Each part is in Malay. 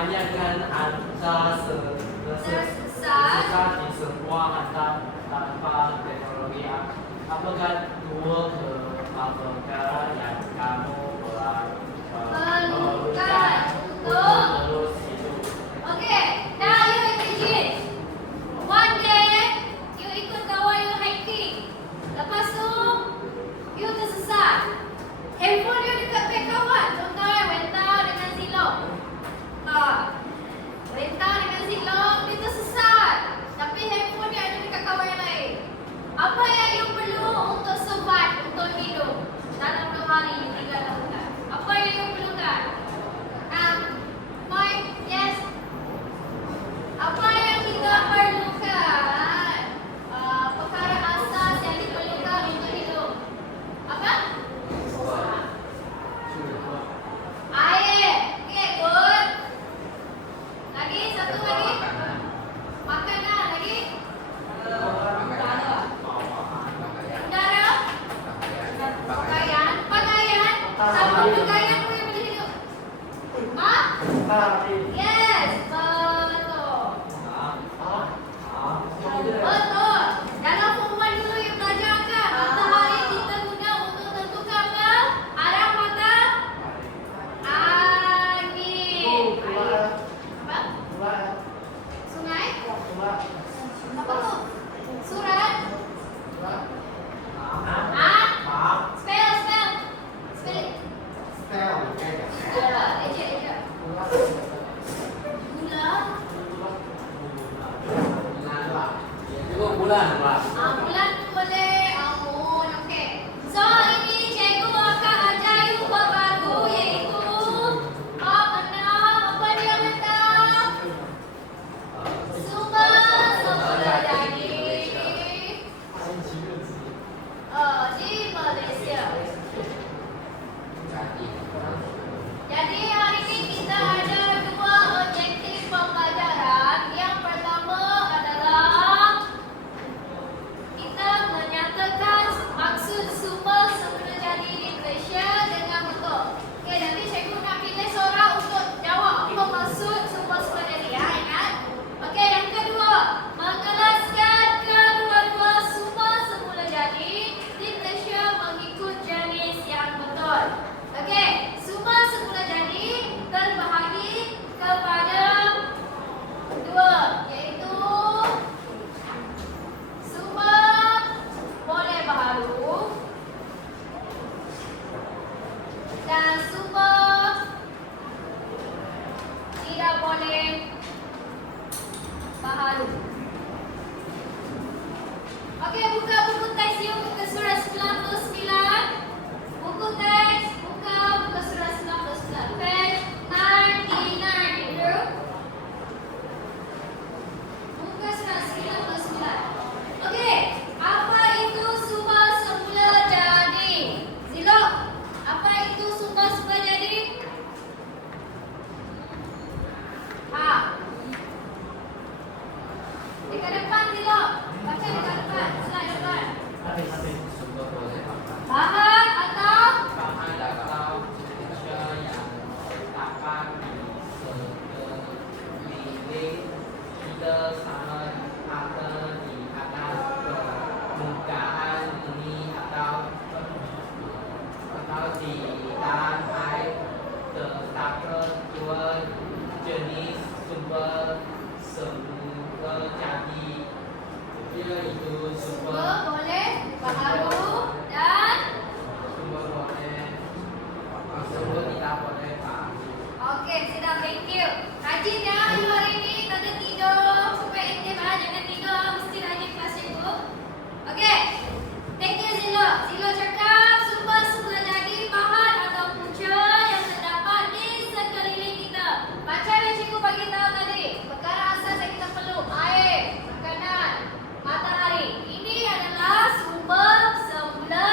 kebanyakan anda tersesat di sebuah hantam tanpa teknologi. Apakah dua perkara yang kamu perlukan untuk terus hidup? Okay, now you imagine one day you ikut kawan you hiking. Lepas tu you tersesat. Handphone you dekat beg kawan. Contohnya Wenta dengan Zilong. Wenta dengan Zilong dia tersesat. Tapi handphone dia ada dekat kawan yang lain. Apa yang you perlu untuk survive, untuk hidup dalam 2 hari you tinggal lakukan? Apa yang you perlukan? Yes. Apa yang kita perlukan? Perkara asas yang diperlukan untuk hidup. Apa? Air. Okay, good. Lagi, satu lagi. Makanan. Lagi? Udara. Pakaian. Sama pakaian pun yang boleh hidup. Yes, betul. Betul. Dalam form 1 dulu you belajar kan? Matahari kita guna untuk tentukan apa? Arah mata angin. Apa? Sungai? Apa tu? Surat? Spell. Spell. Eja. Bulan. Bulan tu boleh. Moon. Okey. So ini cikgu akan ajar you buat baru iaitu mengenal apa dia mengenal sumber semula jadi di Malaysia. Jadi hari ini kita ada 2 objektif pembelajaran. Yang pertama adalah kita menyatakan maksud sumber semula jadi di Malaysia dengan betul. Okey, nanti cikgu nak pilih seorang untuk jawab apa maksud sumber semula jadi. Ingat? Okey, yang kedua, mengelaskan kedua-dua sumber semula jadi di Malaysia mengikut jenis yang betul. Okey, sumber semula jadi terbahagi kepada 2, iaitu sumber boleh baharu dan sumber tidak boleh baharu. Okey, buka buku teks you ke surah 99. Buku teks buka surah 99 page 99 itu. Buka surah 99. Okey, apa itu sumber semula jadi? Zilo, apa itu sumber semula jadi? Dekat depan Zilo. Baca dekat depan. Slide depan. Bahan atau yang dapat sekeliling kita sama ada di atas permukaan bumi atau di dalam air. Terdapat 2 jenis sumber semula jadi, yaitu sumber boleh baharu dan sumber tidak boleh baharu. okey, sudah, thank you. Rajin ya hari ini, tak ada tidur supaya aktif jangan tidur, mesti rajin kelas cikgu. Okey, thank you Zilo. Zilo cakap sumber semula jadi bahan atau punca yang terdapat di sekeliling kita. Macam yang cikgu bagi tahu tadi, perkara asas yang kita perlu: air, makanan, matahari. Ini adalah sumber semula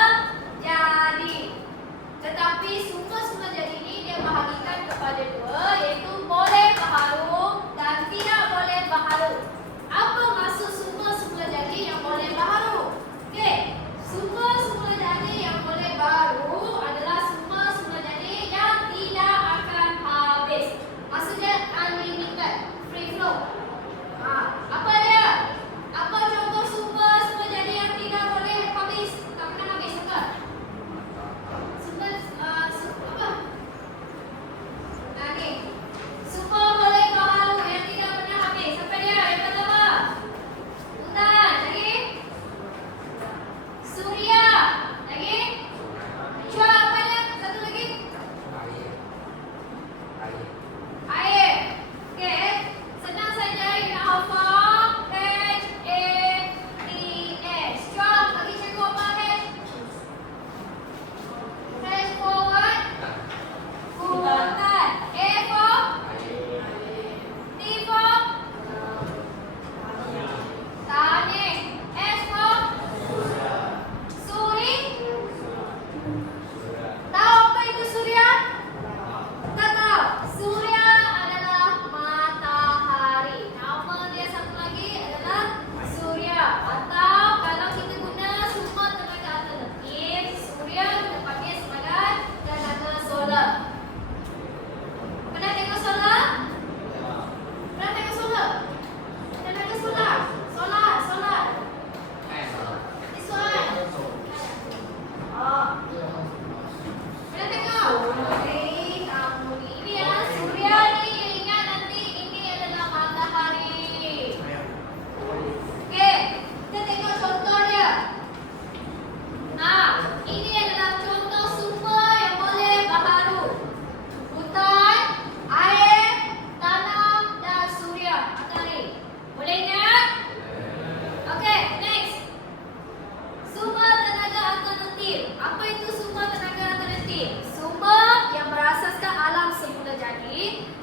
jadi. Tetapi sumber semula jadi ini dia bahagikan kepada 2, iaitu boleh baharu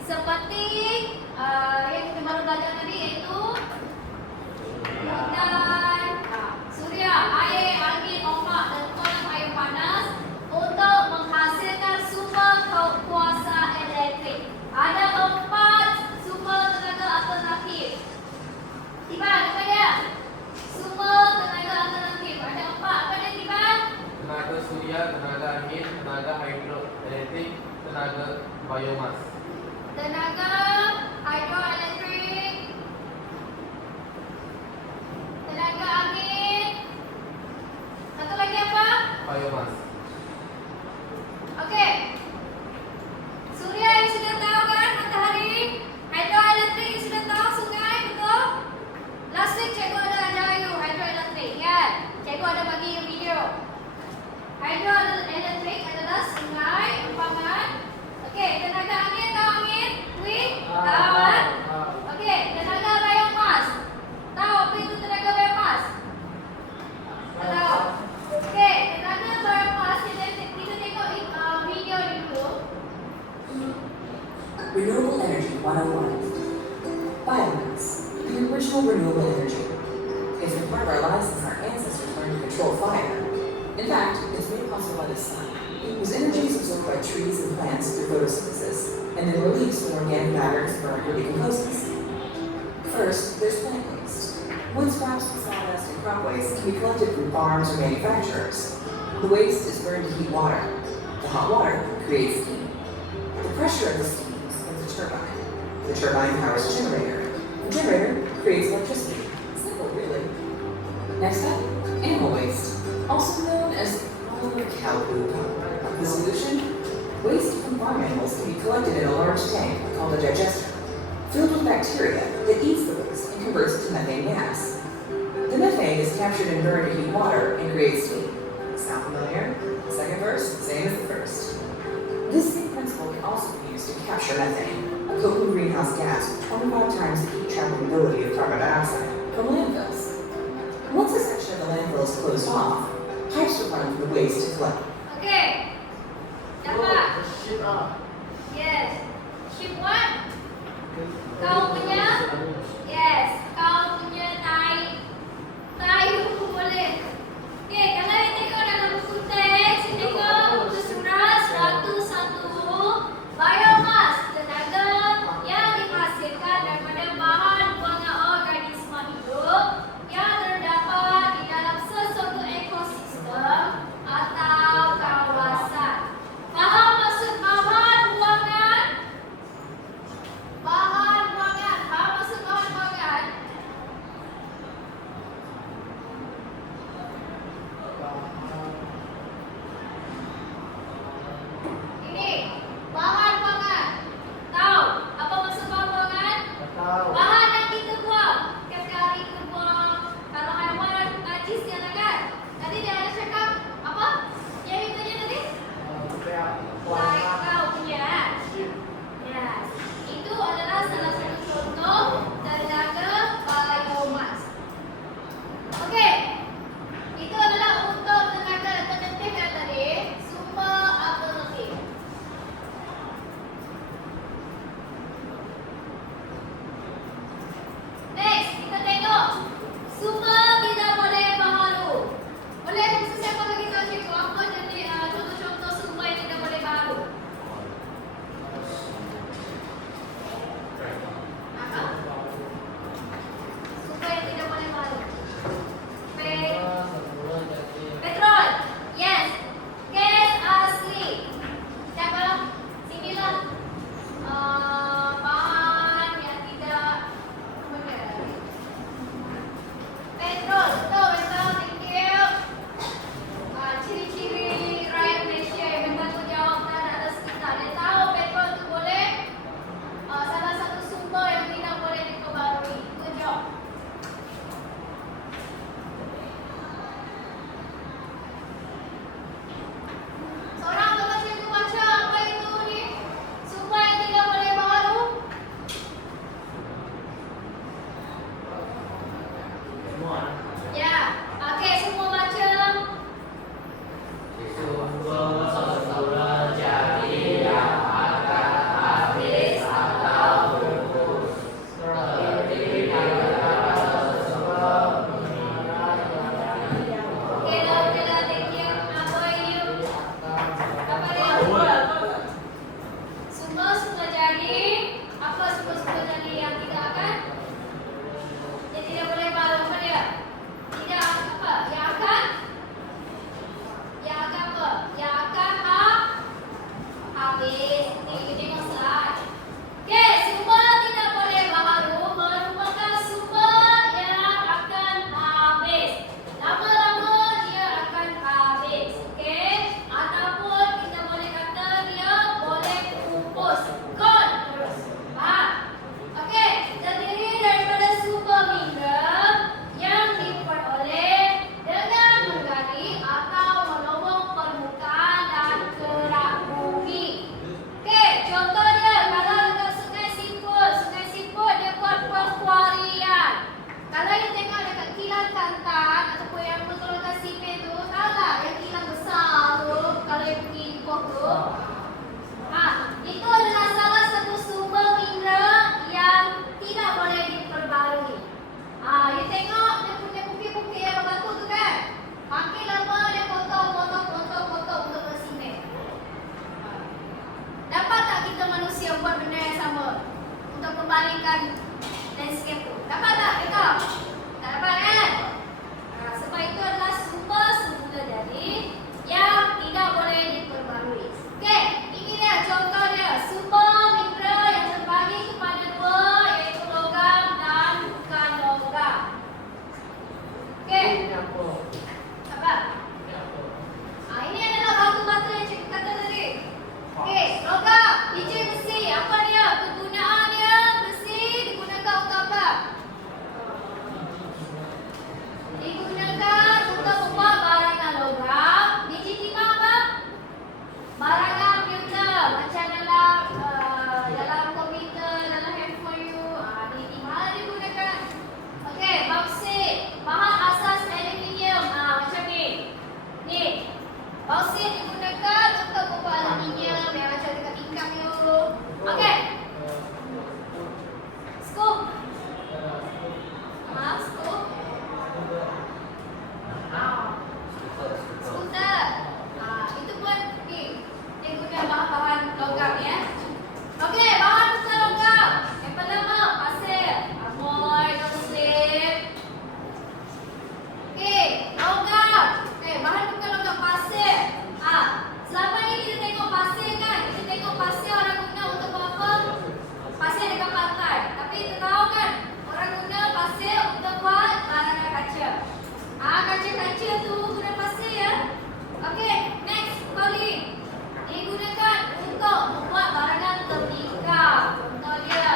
seperti yang kita baru belajar tadi yaitu hujan, surya, air, angin, ombak, dan kolam air panas untuk menghasilkan sumber kuasa elektrik. Ada 4 sumber tenaga alternatif. Tiba, kepada sumber tenaga alternatif ada 4. Apa dia Tiba? Tenaga surya, tenaga angin, tenaga hidroelektrik, tenaga biomas. Tenaga hidroelektrik, tenaga angin, satu lagi apa? Biomas. Oke. Surya yang sudah tahu kan, matahari. Hidroelektrik yang sudah tahu, sungai, betul? Last week cikgu ada ajar you hidroelektrik, ya. Cikgu ada bagi you video. Hidroelektrik adalah sungai, empangan. Oke, tenaga angin, tahu angin? Wind, tahu kan? Oke, tenaga biomas. Tahu apa itu tenaga biomas? Tahu. Oke, tenaga biomas kita tengok video dulu. Renewable Energy 101. Biomass, the original renewable energy. It's been part of our lives since our ancestors learned to control fire. In fact, it's made possible by the sun, whose energy is absorbed by trees and plants through photosynthesis, and then released when organic matter is burned or decomposes. First, there's plant waste. Wood scraps, sawdust, and crop waste can be collected from farms or manufacturers. The waste is burned to heat water. The hot water creates steam. The pressure of the steam spins a turbine. The turbine powers a generator. The generator creates electricity. Simple, really. Next up, animal waste, also known as cow poop. The solution? Waste from farm animals can be collected in a large tank called a digester, filled with bacteria that eats the waste and converts it to methane gas. The methane is captured and burned to heat water and creates steam. Sound familiar? Second verse, same as the first. This same principle can also be used to capture methane, a potent greenhouse gas with 25 times the heat trapping ability of carbon dioxide from landfills. Once a section of the landfill is closed off, pipes are run through the waste to collect. Oke. Dapat? Ship up. Yes. Ship what? Kau punya? Yes. Kau punya kayu boleh. Oke, kalau yang tengok dalam buku teks, tengok buku surat 101. Biomass, tenaga yang dihasilkan daripada bahan buangan organisma hidup yang terdapat di dalam sesuatu ekosistem atau kawasan. Faham maksud bahan membalikan landscape tu. Dapat tak kita? Tak dapat kan? Sebab itu adalah sumber semula jadi yang tidak boleh diperbarui. Okey, ini dia contoh dia. Sumber mineral yang terbagi kepada dua, iaitu logam dan bukan logam. Okey. Apa? Ini adalah batu-batu yang cikgu kata tadi. Okey, logam, biji besi. Apa dia? Kegunaan dia besi digunakan untuk apa? Digunakan untuk membuat barangan logam. Biji timah apa? Barangan komputer. Macam dalam komputer, dalam handphone you. Biji timah digunakan. Okey, bauksit. Bahan asas aluminium. Macam ni. Ni. Bauksit digunakan untuk membuat aluminium yang macam dekat tingkap you. Okey. Scoop. Scoop. Skuter. Itu pun dia guna bahan-bahan logam ya. Okey, bahan bukan logam. Yang pertama, pasir, amoy, slip. Okey, logam. Okey, bahan bukan logam, pasir. Selama ni kita tengok pasir kan? Kita tengok pasir orang guna untuk apa? Pasir dekat pantai. Tapi kita tahu kan? Orang guna pasir untuk buat barangan kaca. Kaca-kaca tu guna pasir ya. Okey, next kembali. Digunakan untuk membuat barangan terpikat. Contoh dia.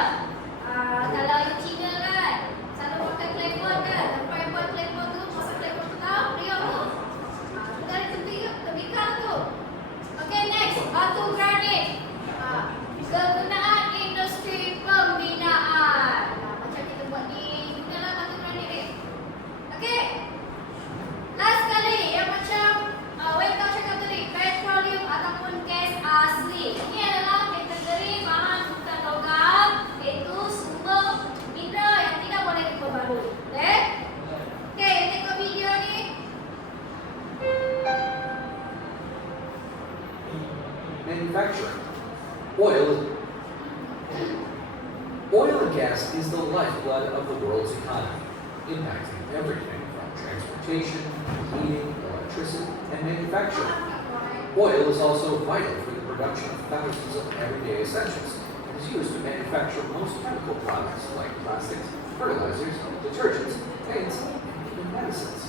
Kalau you Cina kan, selalu pakai klepot kan. Tempat yang buat klepot tu, pasal klepot tu tahu, riau tu. Dari terpikat tu. Okey, next. Batu granit. Kegunaan industri pembinaan. Macam kita buat ni, gunalah batu granit ni. Okey. Last kali yang macam Weta cakap tadi, petroleum ataupun gas asli. Ini adalah kategori bahan bukan logam, iaitu sumber mineral yang tidak boleh diperbarui. Boleh? Okey, tengok video ni. Manufacturing. Oil and gas is the lifeblood of the world's economy, impacting everything from transportation, heating, electricity, and manufacturing. Oil is also vital for the production of thousands of everyday essentials. It is used to manufacture most chemical products like plastics, fertilizers, detergents, paints, and even medicines.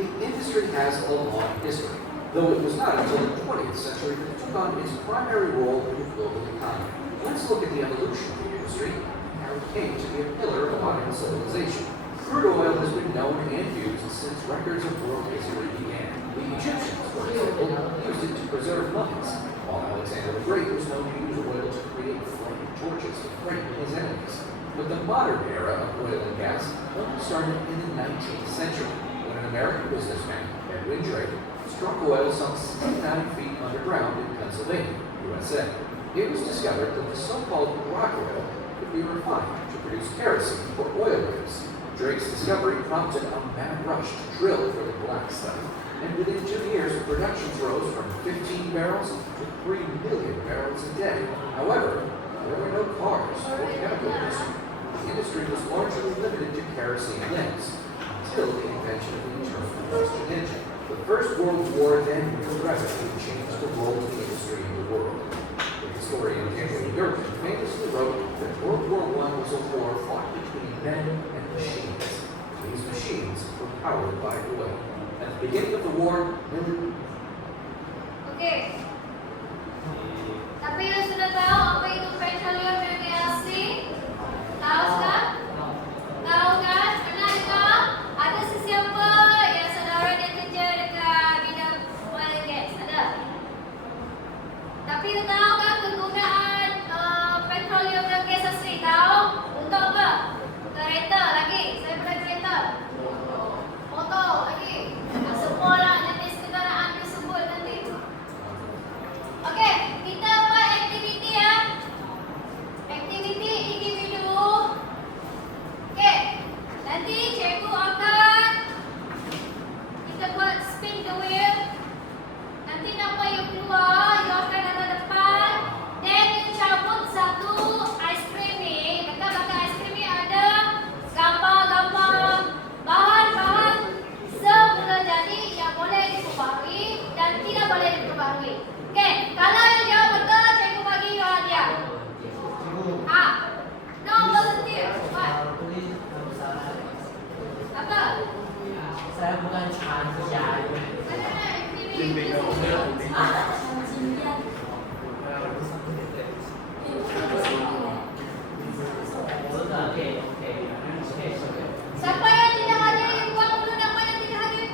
The industry has a long history, though it was not until the 20th century that it took on its primary role in the global economy. Let's look at the evolution of the industry and how it came to be a pillar of modern civilization. Crude oil has been known and used since records of world history began. The Egyptians, for example, used it to preserve mummies, while Alexander the Great was known to use oil to create flaming torches to frighten his enemies. But the modern era of oil and gas only started in the 19th century, when an American businessman, Edwin Drake, struck oil some 69 feet underground in Pennsylvania, USA. It was discovered that the so-called rock oil could be refined to produce kerosene for oil rigs. Drake's discovery prompted a mad rush to drill for the black stuff, and within 2 years, productions rose from 15 barrels to 3 million barrels a day. However, there were no cars or chemical industry. The industry was largely limited to kerosene lamps until the invention of the internal combustion engine. The First World War then progressively changed the role of the industry in the world. The historian Henry Yerkin famously wrote that World War I was a war fought between men and machines. These machines were powered by oil. At the beginning of the war, Okey. Tapi you sudah tahu apa itu petroleum dan gas asli? Tahu sudah? Tahu kan? Pernah dengar? Ada sesiapa yang saudara dia kerja dekat bidang oil and gas? Ada? Tapi you tahu kan kegunaan petroleum dan gas asli? Tahu? Untuk apa? Kereta lagi. Saya pernah kereta. Motor lagi. Semualah jenis kendaraan disebut nanti. Siapa yang tidak hadir? Yang buang dulu nama yang tidak hadir.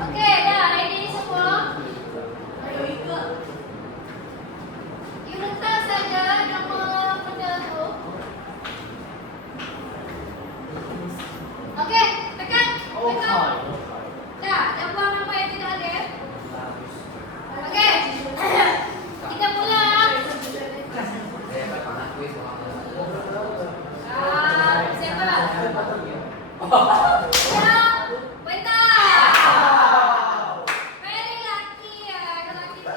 Oke, dah ready semua? You letak saja nama benda tu. Oke, tekan. Tekan. Dah, dah buang nama yang tidak ada. Oke. Kita mula. Siapa? Ya, Wenta. Very lucky ya, kalau kita.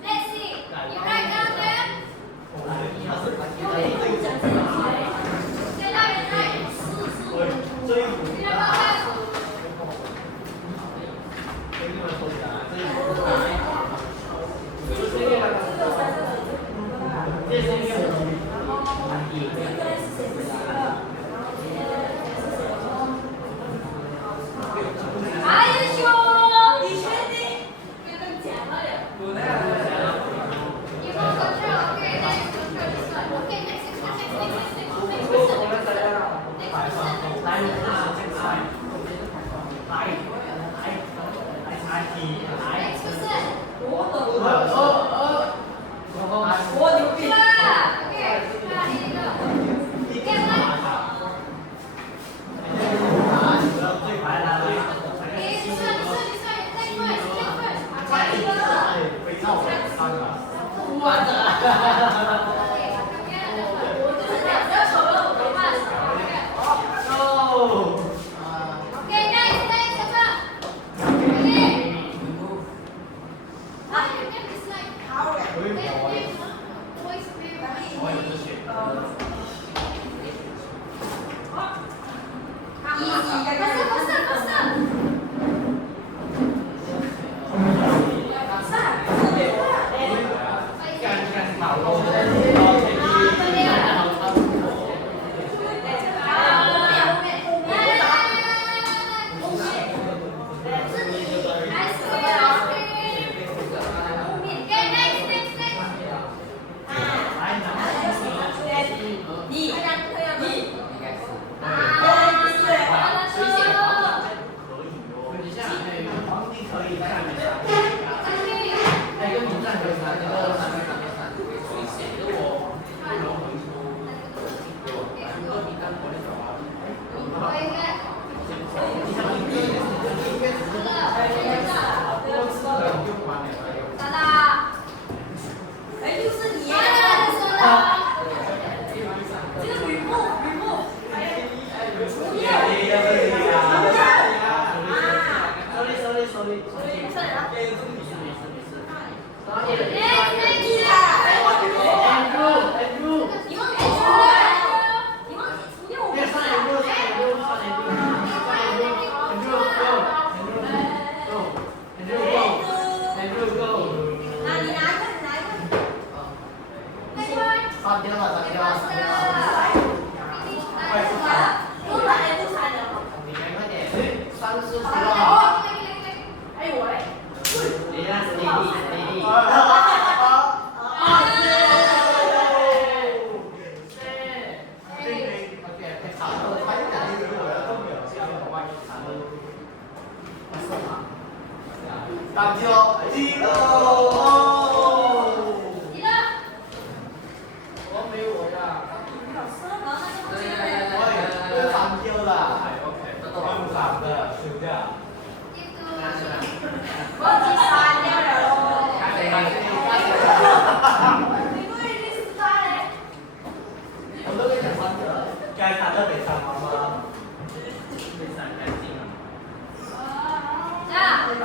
Let's see. You write down there. Say that and write. Tidak apa-apa. Are you sure? You want control? Okay, next control this one. Okay, next person. Next person. Next person. Okay, here you go. Okay, one. Okay, this one. Take first. Okay, next, apa? Okay. You can dislike. Voice Faster.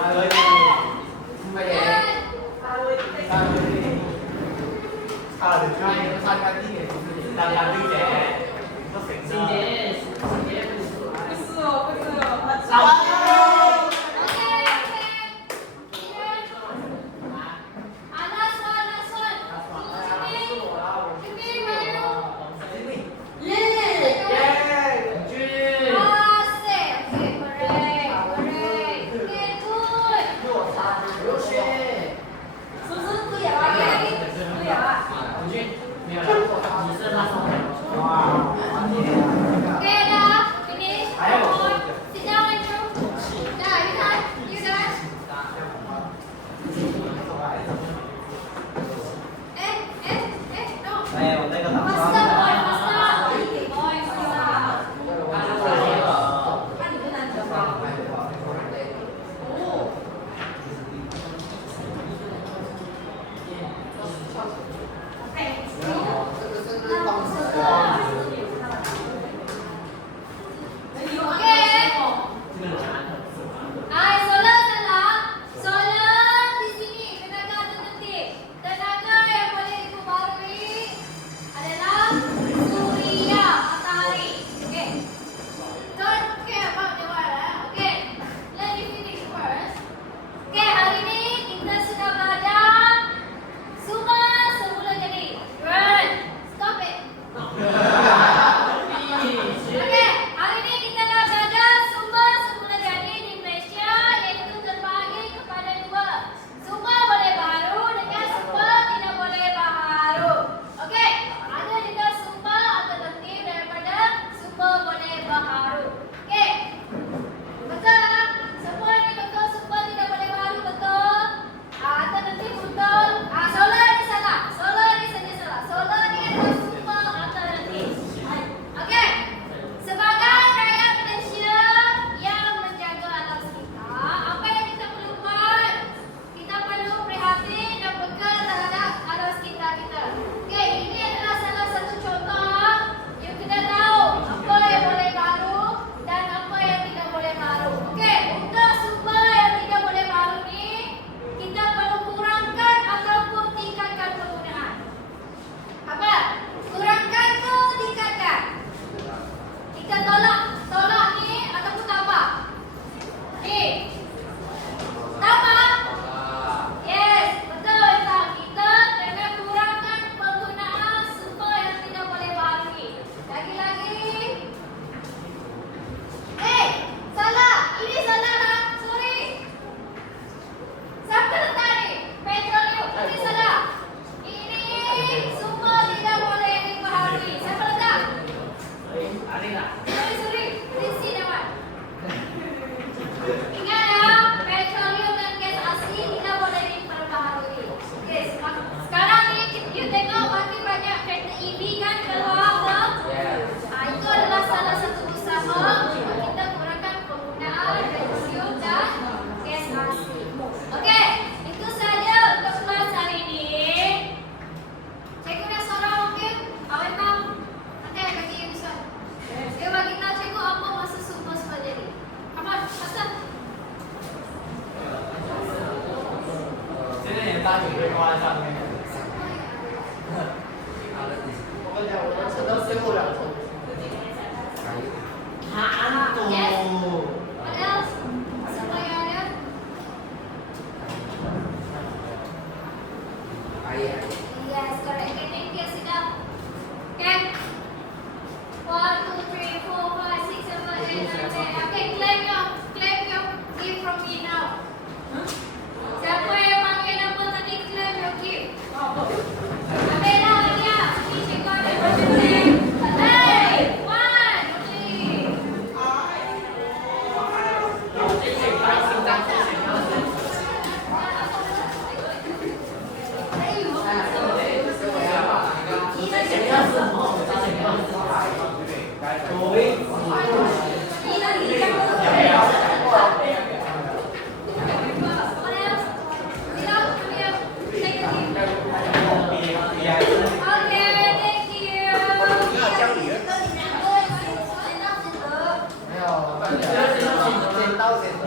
Mày để được chưa? Sao cái gì làm vui trẻ nó phải xin chế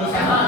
Đi sáng